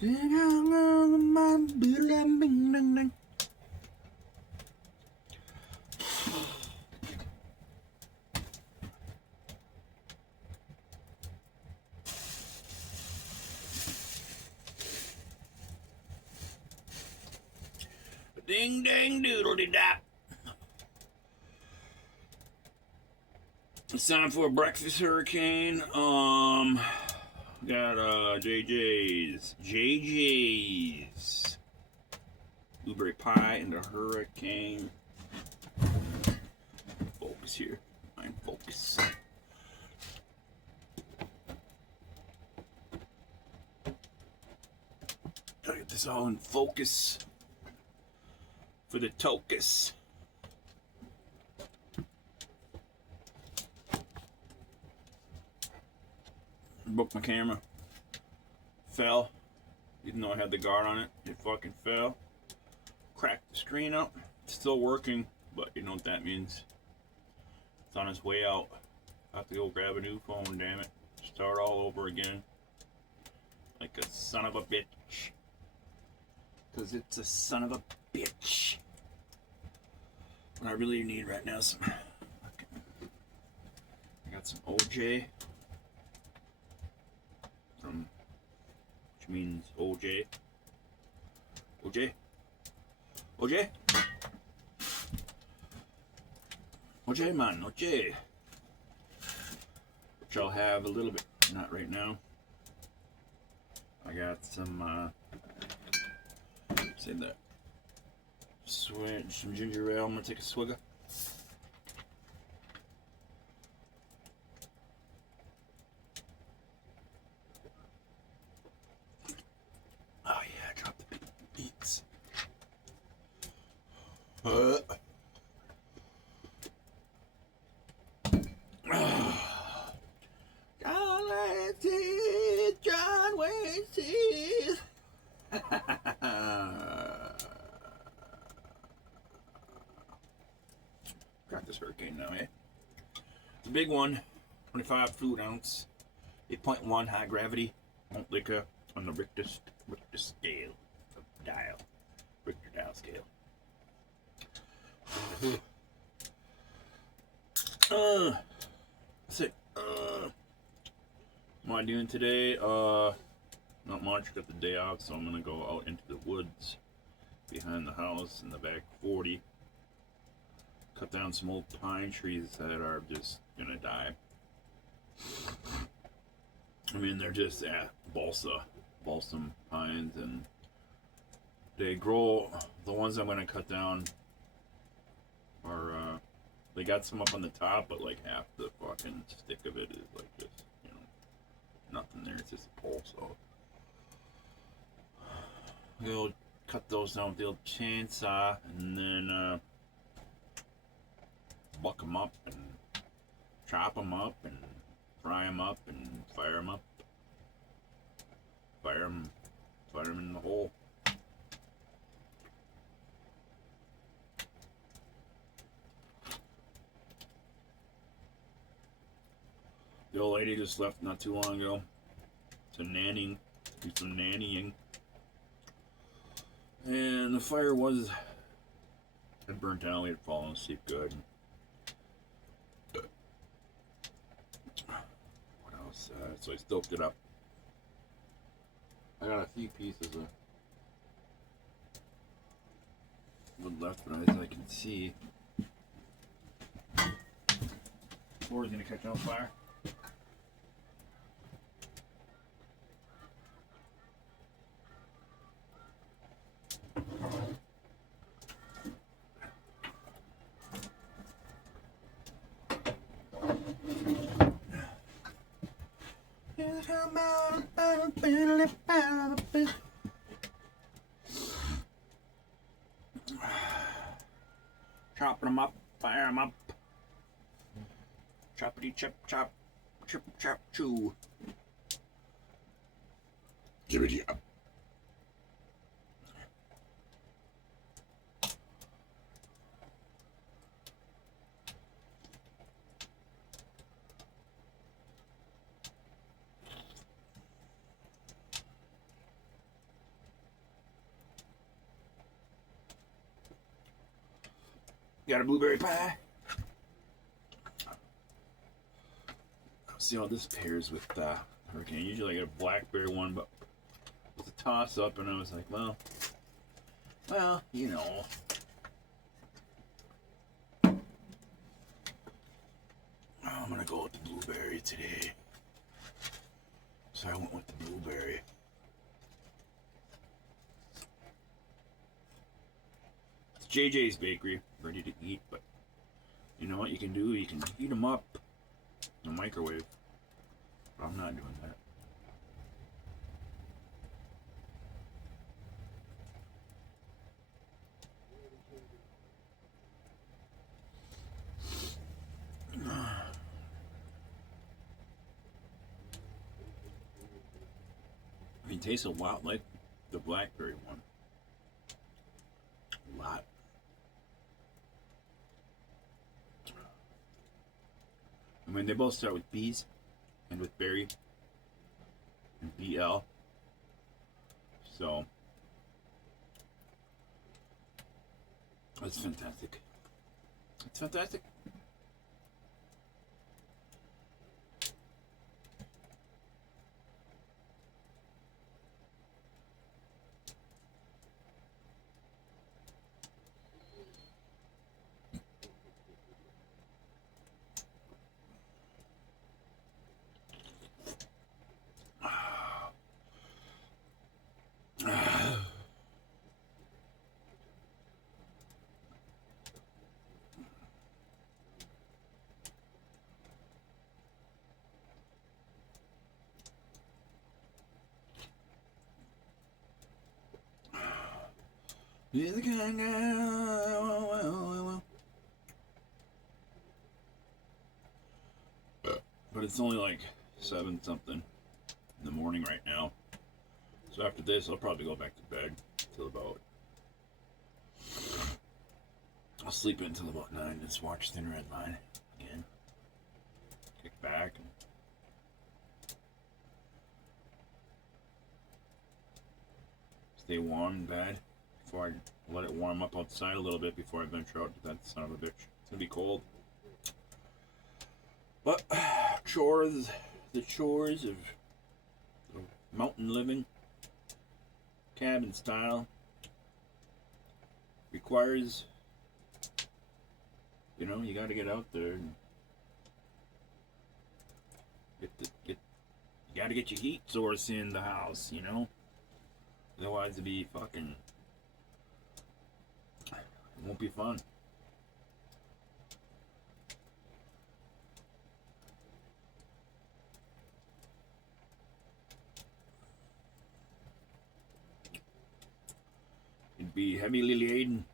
Ding dang doodle dop. It's time for a breakfast hurricane. Got JJ's blueberry pie and the hurricane. Focus here. Mind focus. Gotta get this all in focus for the tocus. Broke my camera. Fell. Even though I had the guard on it, it fucking fell. Cracked the screen up. It's still working, but you know what that means. It's on its way out. I have to go grab a new phone, damn it. Start all over again. Like a son of a bitch. Cause it's a son of a bitch. What I really need right now is some... I got some OJ. Which means OJ. OJ? OJ? OJ, man, OJ. Which I'll have a little bit, not right now. I got some, say that. Some ginger ale. I'm gonna take a swigger. Oh yeah, drop the beats. John Wayne. Got this hurricane now, eh? It's a big one, 25 fluid ounce, 8.1 high gravity, malt liquor on the Richter scale, Richter dial scale. That's it. What am I doing today? Not much. Got the day off, so I'm gonna go out into the woods behind the house in the back 40. Cut down some old pine trees that are just gonna die. I mean, they're just balsam pines, and they grow. The ones I'm gonna cut down are they got some up on the top, but like half the fucking stick of it is like just, you know, nothing there. It's just a pole. So we'll cut those down with the old chainsaw, and then buck them up and chop them up and fry them up and fire them up. Fire them in the hole. The old lady just left not too long ago to do some nannying. And the fire had burnt down. We had fallen asleep good. What else? So I stoked it up. I got a few pieces of wood left, but as I can see, the floor is going to catch on fire. Chopping them up, fire them up. Choppity chop chop, chip chop chew. Jibbity up. Got a blueberry pie. See how this pairs with Hurricane. Usually I get a blackberry one, but it's a toss up, and I was like, well, you know. I'm gonna go with the blueberry today. So I went with the blueberry. It's JJ's Bakery, ready to eat, but you know what you can do? You can heat them up in the microwave. But I'm not doing that. It tastes a lot like the blackberry one. A lot. I mean, they both start with B's and with berry and BL. So, it's fantastic. It's fantastic. You're the kind now. But it's only like 7 something in the morning right now. So after this, I'll probably go back to bed till about. I'll sleep until about 9 and just watch Thin Red Line again. Kick back and stay warm in bed before I let it warm up outside a little bit before I venture out to that son of a bitch. It's gonna be cold. But the chores of mountain living, cabin style, requires, you know, you got to get out there and you got to get your heat source in the house, you know. Otherwise, it'd be fucking. It won't be fun. It'd be heavily laden.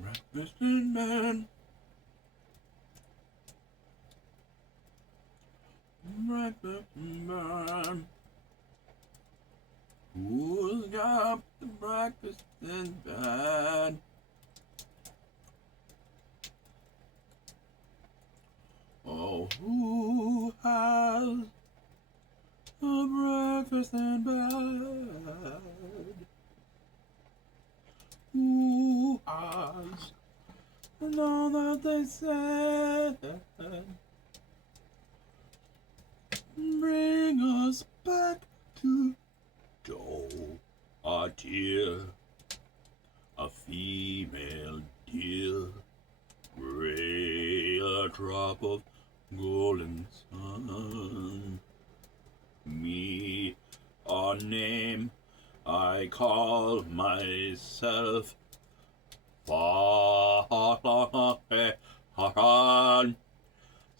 Breakfast in bed. Breakfast in bed. Who's got the breakfast in bed? darkest and bad. Ooh, eyes, and all that they said, bring us back to Joe, a dear, a female deer, gray, a drop of golden sun. Me, a name I call myself. Fawn,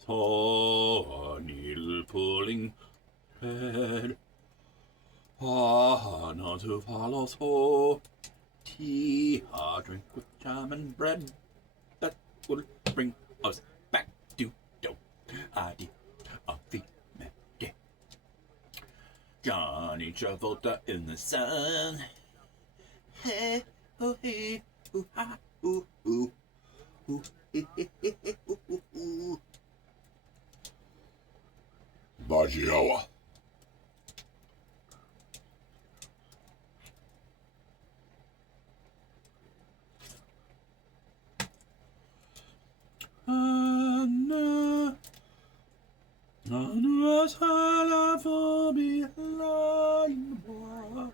so a needle pulling head. Not to follow so. Tea, a drink with jam and bread. That will bring us back to dough. Idea of the day. Johnny Travolta in the sun. Hey, oh, hey, ooh, ha, ooh, ooh, ooh, hey, hey, hey, hey, ooh, ooh, ooh. Bagiola. Anna, Anna, Anna, for me, line, boy.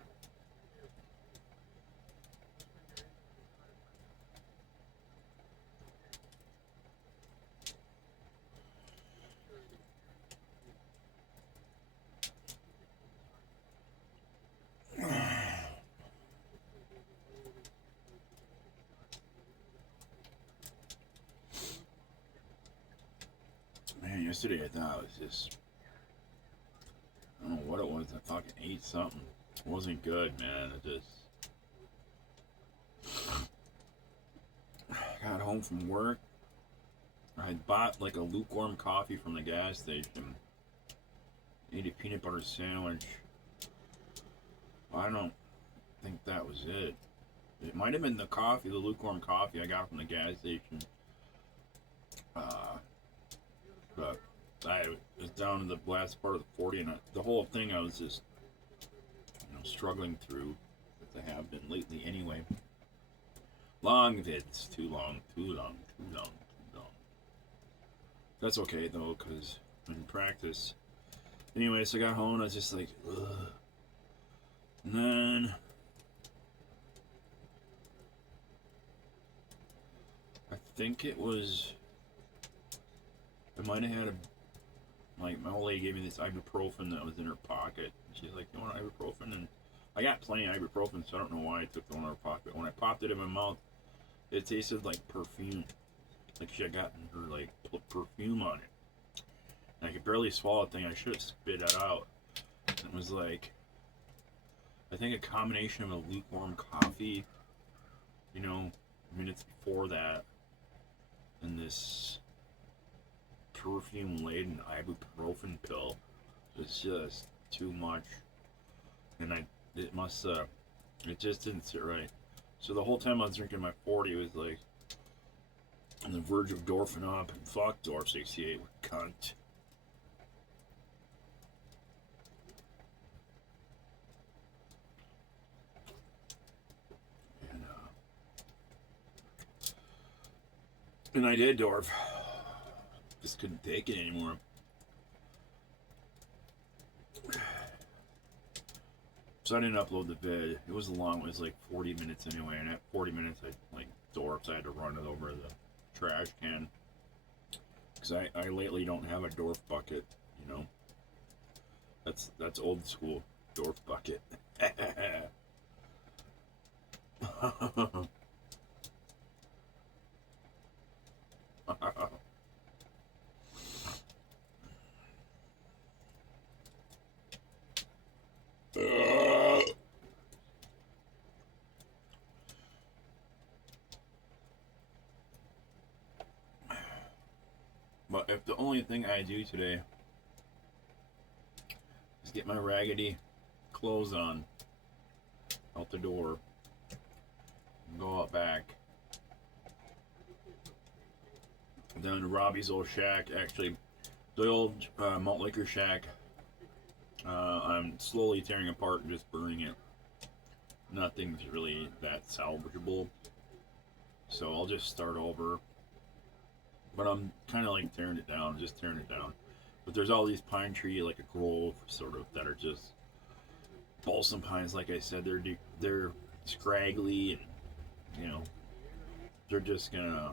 Man, yesterday I thought it was just, I don't know what it was. I fucking ate something. It wasn't good, man. It just, I got home from work. I had bought like a lukewarm coffee from the gas station. Ate a peanut butter sandwich. I don't think that was it. It might have been the coffee, the lukewarm coffee I got from the gas station. But I was down in the last part of the 40, and the whole thing I was just, struggling through, as I have been lately anyway. Long vids, too long. That's okay though, because in practice. Anyway, so I got home and I was just like, ugh. And then I think it was, I might have had my old lady gave me this ibuprofen that was in her pocket. She's like, you want ibuprofen? And I got plenty of ibuprofen, so I don't know why I took the one in her pocket. When I popped it in my mouth, it tasted like perfume. Like she had gotten her like perfume on it. And I could barely swallow the thing. I should have spit it out. It was like, I think a combination of a lukewarm coffee, minutes before that, and this perfume laden ibuprofen pill was just too much. And it just didn't sit right. So the whole time I was drinking my 40, it was like on the verge of dwarfing up, and fuck Dwarf 68, cunt. And I did, Dorf. Just couldn't take it anymore. So I didn't upload the vid. It was long. It was like 40 minutes anyway. And at 40 minutes, Dorfs, I had to run it over the trash can. Because I lately don't have a Dorf bucket, That's old school. Dorf bucket. But if the only thing I do today is get my raggedy clothes on out the door and go out back down to Robbie's old shack, actually the old malt liquor shack I'm slowly tearing apart and just burning it. Nothing's really that salvageable, so I'll just start over. But I'm kind of like tearing it down, just tearing it down. But there's all these pine tree, like a grove, sort of, that are just balsam pines. Like I said, they're scraggly, and they're just gonna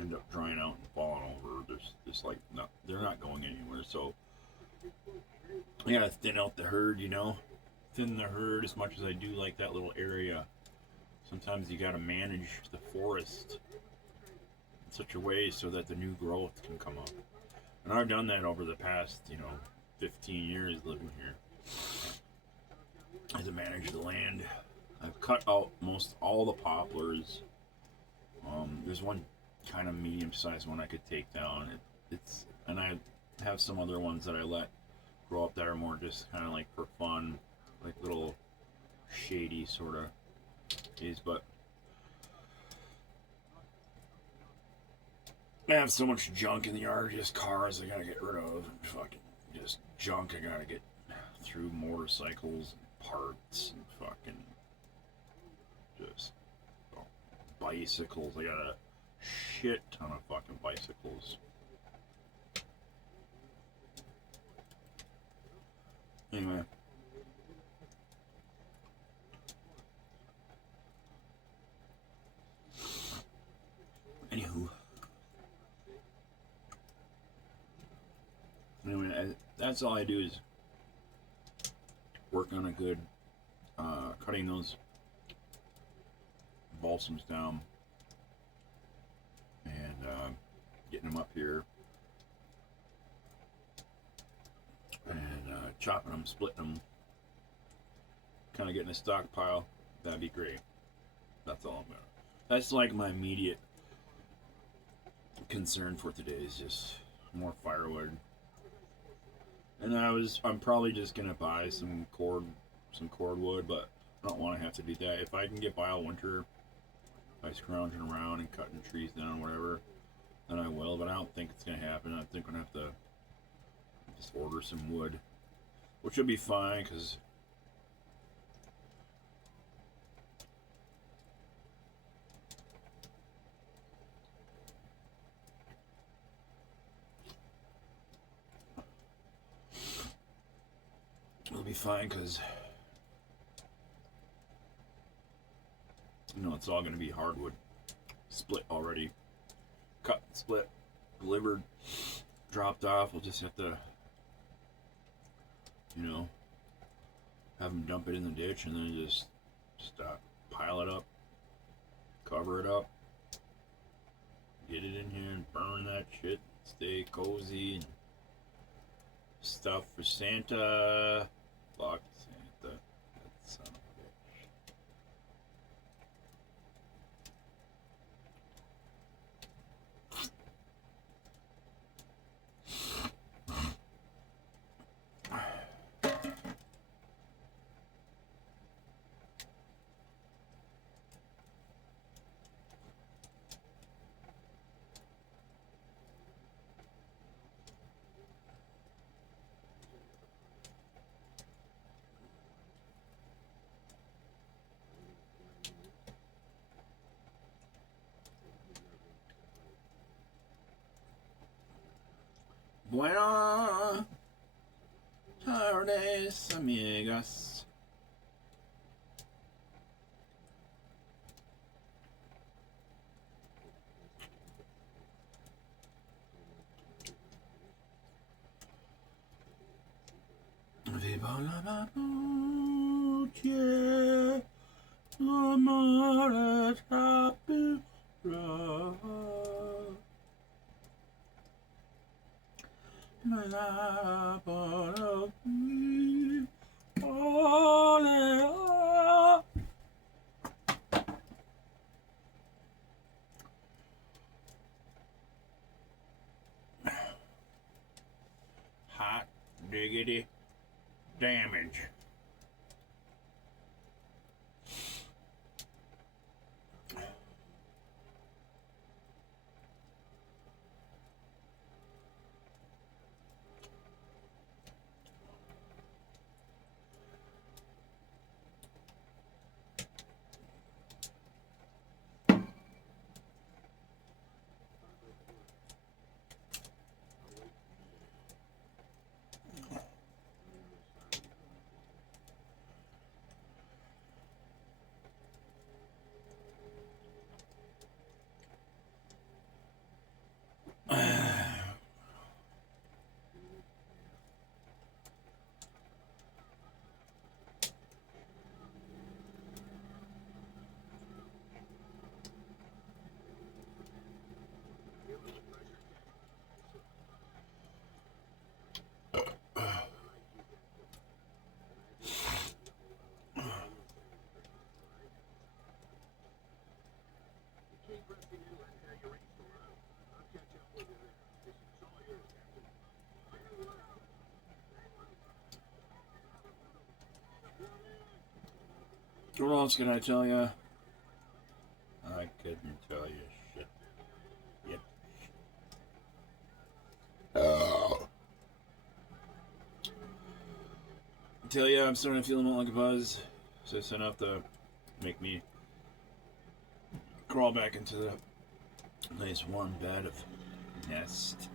end up drying out and falling over. There's just like they're not going anywhere. So I gotta thin out the herd, thin the herd as much as I do like that little area. Sometimes you gotta manage the forest in such a way so that the new growth can come up. And I've done that over the past, 15 years living here. As I manage the land, I've cut out most all the poplars. There's one kind of medium-sized one I could take down. And I have some other ones that I let grow up that are more just kind of like for fun, like little shady sort of is. But I have so much junk in the yard, just cars I gotta get rid of, and fucking just junk I gotta get through, motorcycles and parts and fucking just bicycles. I got a shit ton of fucking bicycles. Anyway. Anyway, that's all I do is work on a good cutting those balsams down and getting them up here and chopping them, splitting them, kind of getting a stockpile. That'd be great. That's all I'm gonna. That's like my immediate concern for today is just more firewood. And I'm probably just gonna buy some cordwood, but I don't want to have to do that. If I can get by all winter by scrounging around and cutting trees down, whatever, then I will. But I don't think it's gonna happen. I think I'm gonna have to just order some wood, which will be fine because it's all going to be hardwood, split already, cut, split, delivered, dropped off. We'll just have to, have them dump it in the ditch and then just pile it up, cover it up, get it in here and burn that shit, stay cozy and stuff for Santa. Fuck Santa, that son of a bitch. Buenas tardes, amigas. Viva la noche, amor es happy love. Hot diggity damage. What else can I tell you? I couldn't tell you shit. Yep. I tell you, I'm starting to feel like a buzz. So it's enough to make me crawl back into the nice warm bed of nest.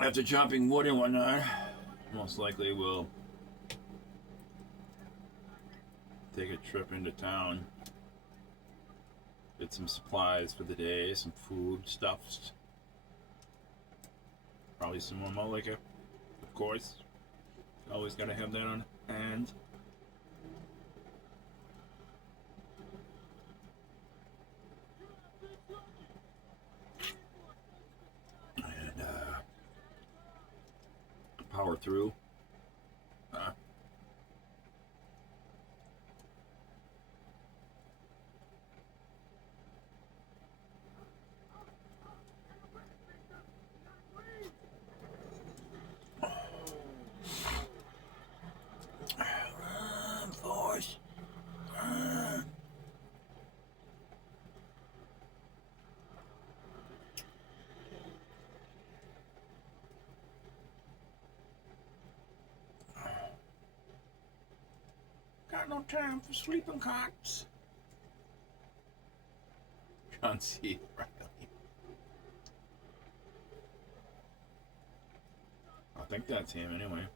After chopping wood and whatnot, most likely we'll take a trip into town, get some supplies for the day, some food, stuffs, probably some more malt liquor, of course. Always gotta have that on hand. And power through. Force. Got no time for sleeping cocks. John C. Riley. I think that's him anyway.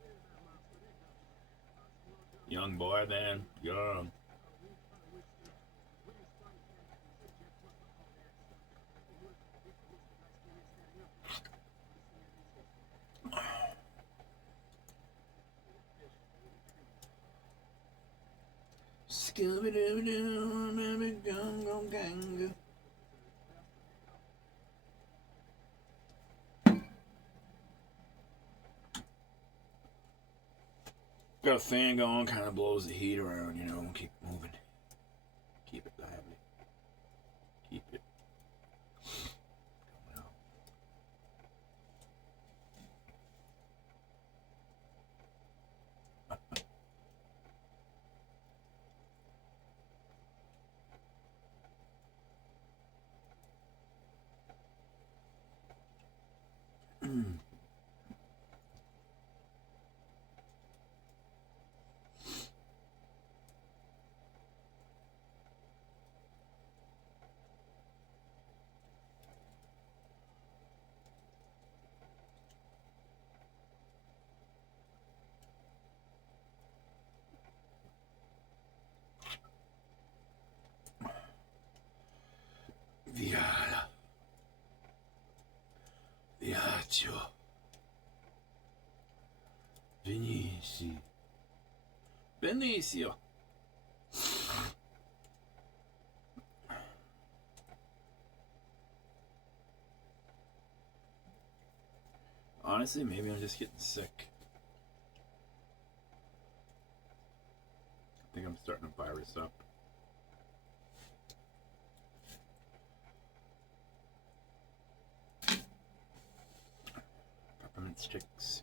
Young boy then. Young. Scooby-Doo, baby, gung, gang. Got a fan going, kind of blows the heat around, you know, keep moving. Keep it lively. Keep it going on. Viala. Viaggio. Benici. Benicio. Honestly, maybe I'm just getting sick. I think I'm starting to virus up. Peppermint sticks.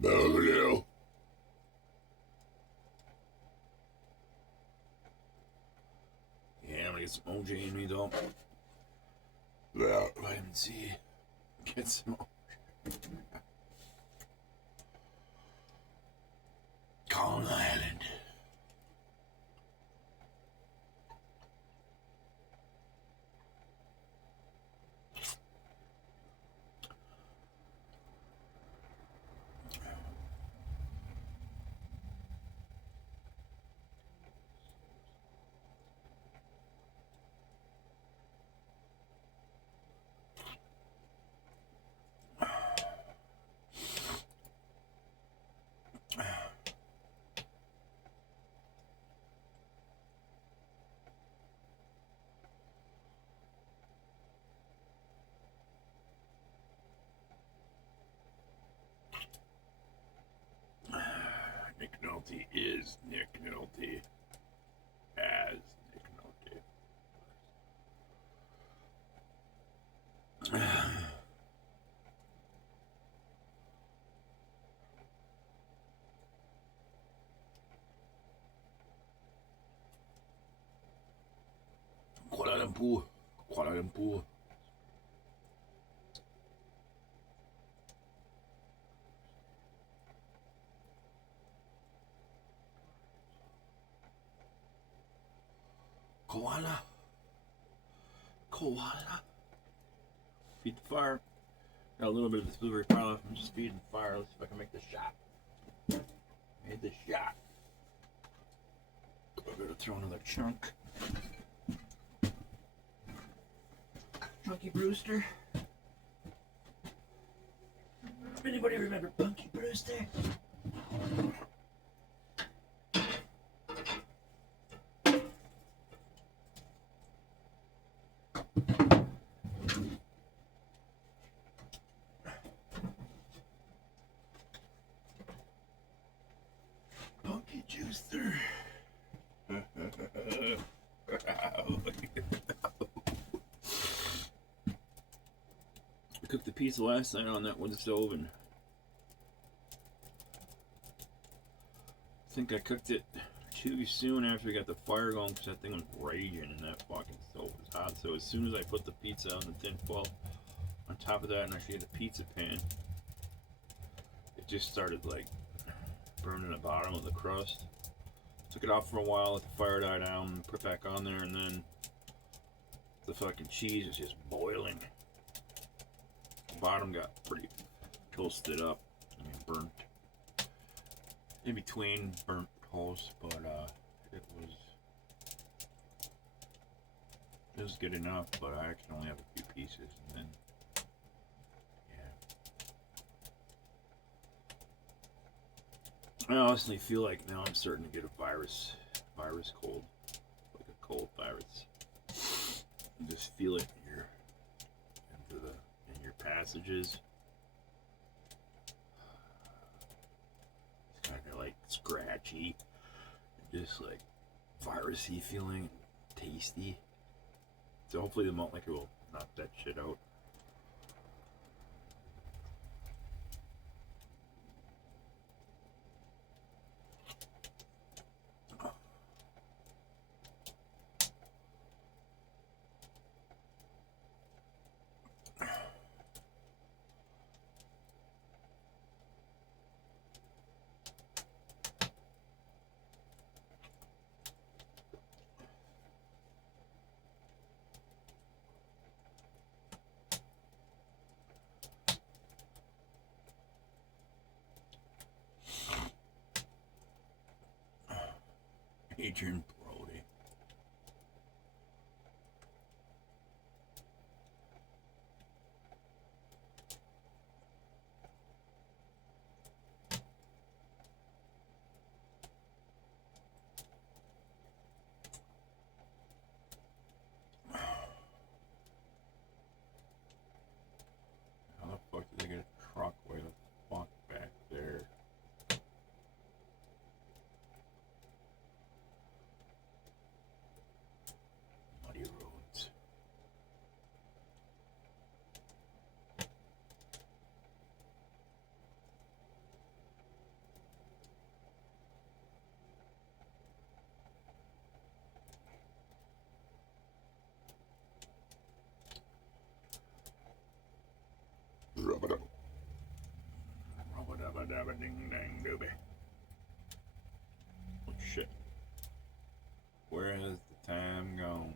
Belleville. gotta get some OJ in me though. Well, vitamin C. Get some Kong Island. Nick Nolte is Nick Nolte as Nick Nolte. Kuala Lumpur, Kuala Lumpur. Koala. Koala. Feed the fire. Got a little bit of this blueberry pie left. I'm just feeding the fire. Let's see if I can make the shot. Made the shot. I'm gonna throw another chunk. Punky Brewster. Anybody remember Punky Brewster? Punky Juicer. I cooked the pizza last night on that wood stove, and I think I cooked it too soon after we got the fire going because that thing was raging and that fucking stove was hot. So as soon as I put the pizza on the tin foil on top of that and I actually had a pizza pan, it just started like burning the bottom of the crust. Took it off for a while, let the fire die down, put it back on there, and then the fucking cheese is just boiling. The bottom got pretty toasted up, burnt. In between burnt holes, but it was good enough, but I can only have a few pieces, and then I honestly feel like now I'm starting to get a virus cold, like a cold virus. You just feel it in your passages. It's kind of like scratchy, just like virusy feeling, tasty. So hopefully the malt liquor will knock that shit out. Adrian Brody. How the fuck did they get a truck way the fuck back there? baby. Oh shit. Where has the time gone?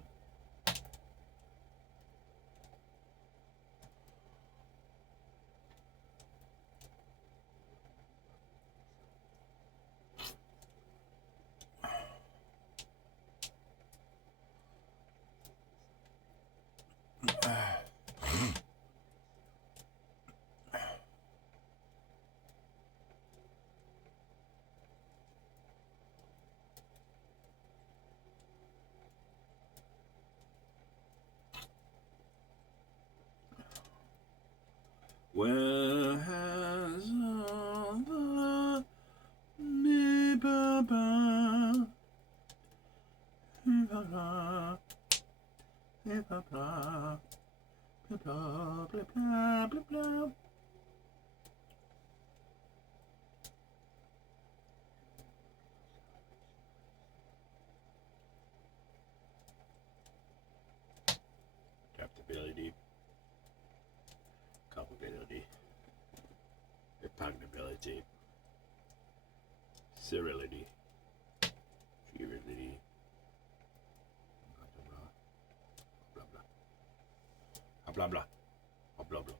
Where has all the me ba ba ba ba ba ba blah blah blah blah blah blah. Adaptability, culpability, impregnability, sterility, sterility, blah blah blah blah blah blah blah blah.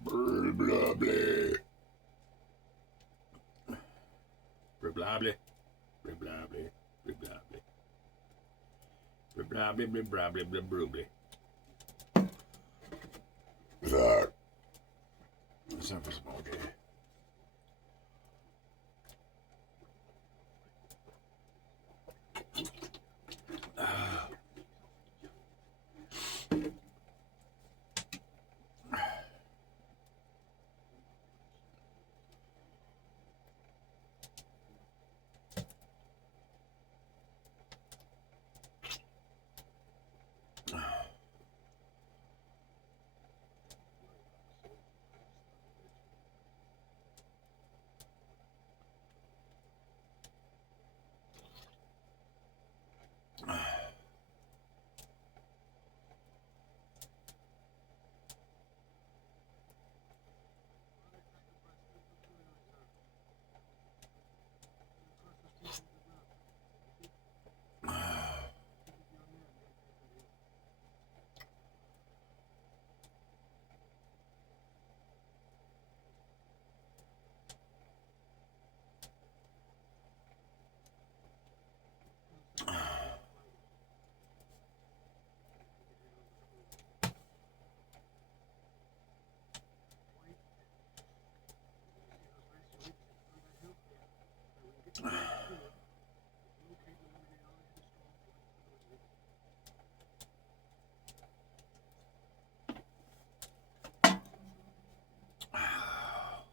Blah blah blah. Blably, blably, blably, blably, blably, blably. That. Let's have some more day.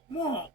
Malt.